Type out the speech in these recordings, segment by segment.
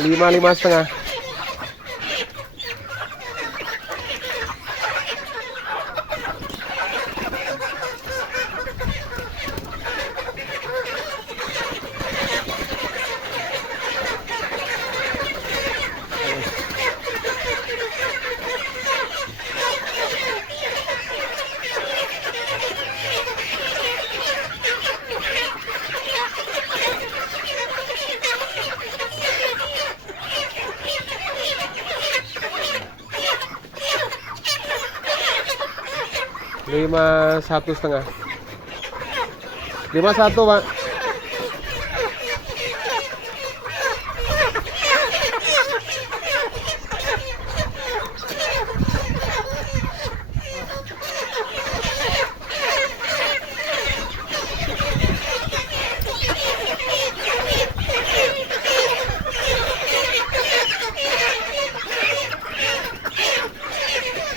5, 5,5. Lima 1,5. 51, Pak.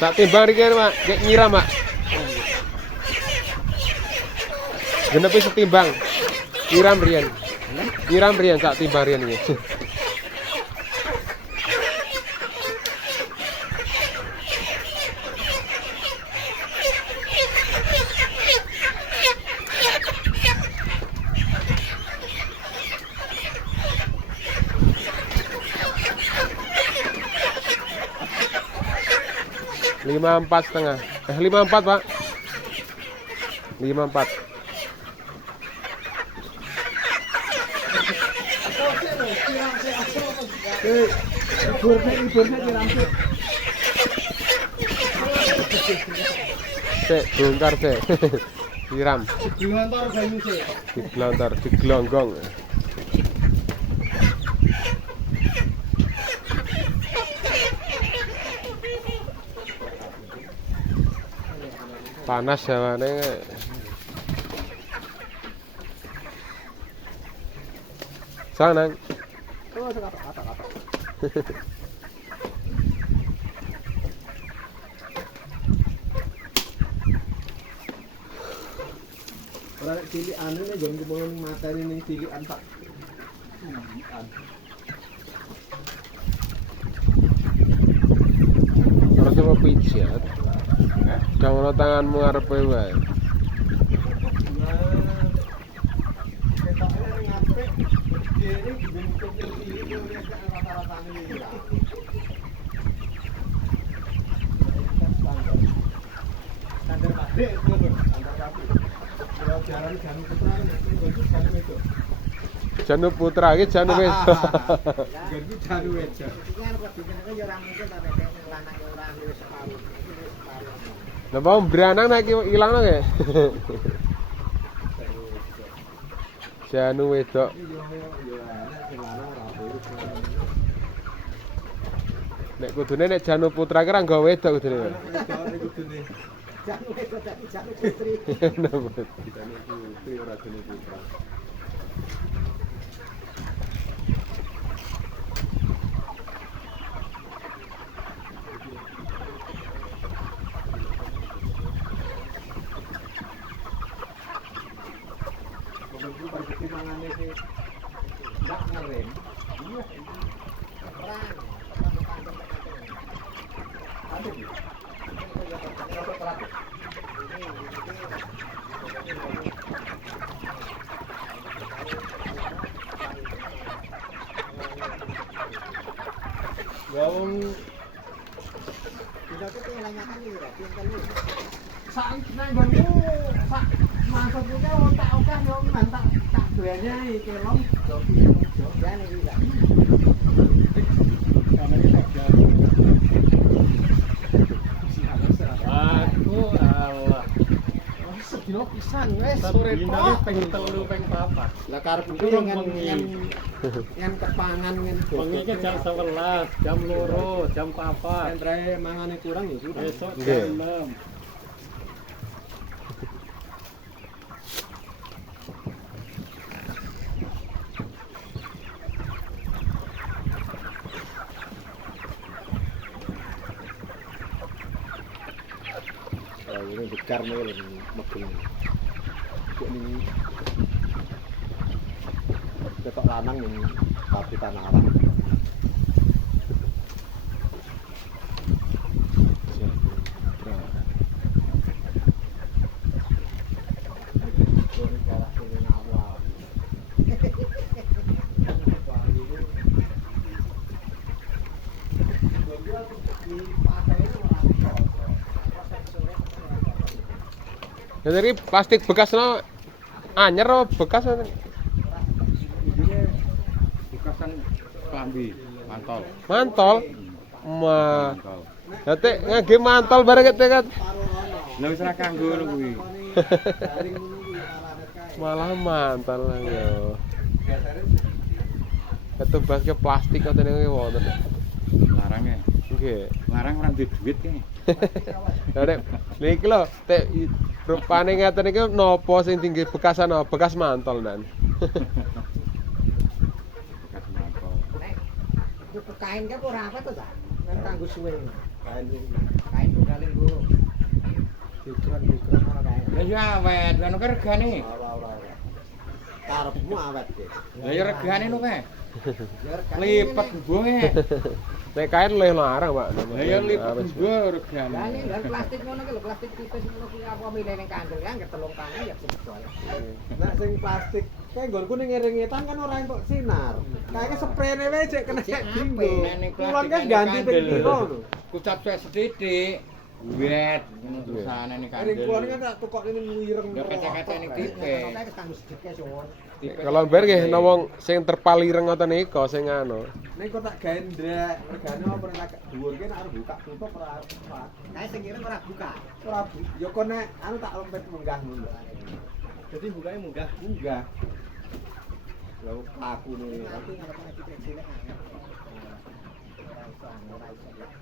Tak timbang iki, Pak. Kayak nyiram, Pak. Genepi setimbang. Nyiram riyen. Nyiram riyen sak timbang riyen iki. Lima 4,5. 54, Pak. 54. Sik, bongkar sik. Siram. Digelontor banyu sik. Digelontor, digelonggong. Panas jawane. Sana. Oh, kata-kata. Ora cilik anu nek nggon kepengin mateni ning cilikan Pak. Terus coba pijat. Jangan tanganmu ngarepe wae. Janu Putra iki janu wedok. Ganti janu wedok. Lah mau beranang nek ilangno ge. Janu wedok. Nek kudune nek Janu Putra ki ra nggawa wedok kudune. Janu wedok dadi janu putri. Janu Putri ora janu putra. Wong tidak itu lanyakan iki ra, pinten iki. Sak nang nggonku sak maksudku ke otak-otak yo mantak tak doyane iki kelom do pinten jane iki lah. Kamane tak jane. Aku Allah. Sedino pisan wis sore kok ping 3 ping 4. Lah karepku ngen kepangan ngen bengi ke jam 11, jam 2, jam 4. Andre mangane kurang ya sudah. Besok jam 6. Ini bekar nih lho megel. Kok ini ketok lanang ning pabrikan arang. Ya dari plastik bekas no anyar apa bekas no? Bekasan klambi, mantol. Mantol. Ma. Mantol. Dadi ngage mantol bareng kete kan. Lah wis ra kanggo lho kuwi. Malah mantol lah yo. Ketebas ke plastik ngoten niku wonten. Larang ya. Nggih. Larang ora duwe duit ki. Lah nek niki lho tek rupane ngaten iki napa sing tinggi bekasan apa? Bekas mantol dan. Bekas mantol. Itu kain kan ora apa tuh, Cak? Kan kanggo suwe. Kain kali nggo. Dikron ora kain. Lah ya awet, lha nek regane. Ora. Karepmu awet iki. Lah ya regane lho kae. Ya regane Lipet mbonge. Nek kain luwih larang, Pak. Lah ya lipet mbo regane. Lah ning dan plastik ngono ki lho, plastik tipis ngono kuwi apa milih ning kandel ya nggih telung tangan ya sedo. Nek sing plastik kae nggonku ning ngiring-ngitan kan ora entuk sinar. Kayaknya sprene wae cek kena dinggo. Nek ning Kulon plastik kan ganti ping piro lho. Kucap suwe sithik. Wet ngono terusane ning Ning kandel. kulon kan tak tukok ini wireng. Ya kaca-kaca ning tipe. Kanggo sedeke suwun. Kalau bar nggih nawang sing terpal ireng ngoten niku sing anu. Ning kok tak gendrek, regane apa nek tak dhuwur ki nek arep buka tutup ora apa. Kae sing ireng ora buka. Ora buka. Ya kok nek anu tak lempet munggah ngono. Jadi bukanya munggah. Munggah. Lha aku nih.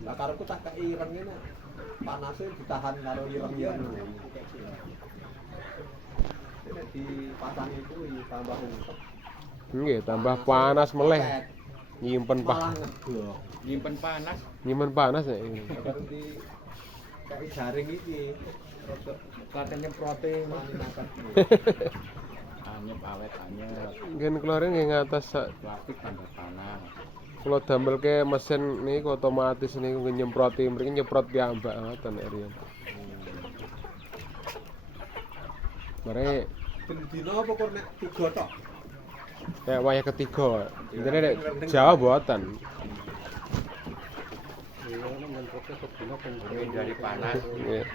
Lah karepku tak kei ireng ngene. Panasnya ditahan karo ireng ngono. Nek dipasang itu tambah utek. Nggih, tambah panas meleh. Nyimpen Malah ngedok. Nyimpen panas. nyimpen panas nek. Baru di kayak jaring iki. Rodok Kate nyemprote. maninakan. Anyep awet anyep. Ngen keluarin nggih ngatas Plastik tambah panas. kula damelke mesin niku otomatis niku nggih nyemproti mriki nyemprot piyambak ngoten nek riyen. Mare Bendina apa kok nek 3 tok? kayak wayah ketiga. Intine nek Jawa mboten. Dari panas. Nggih.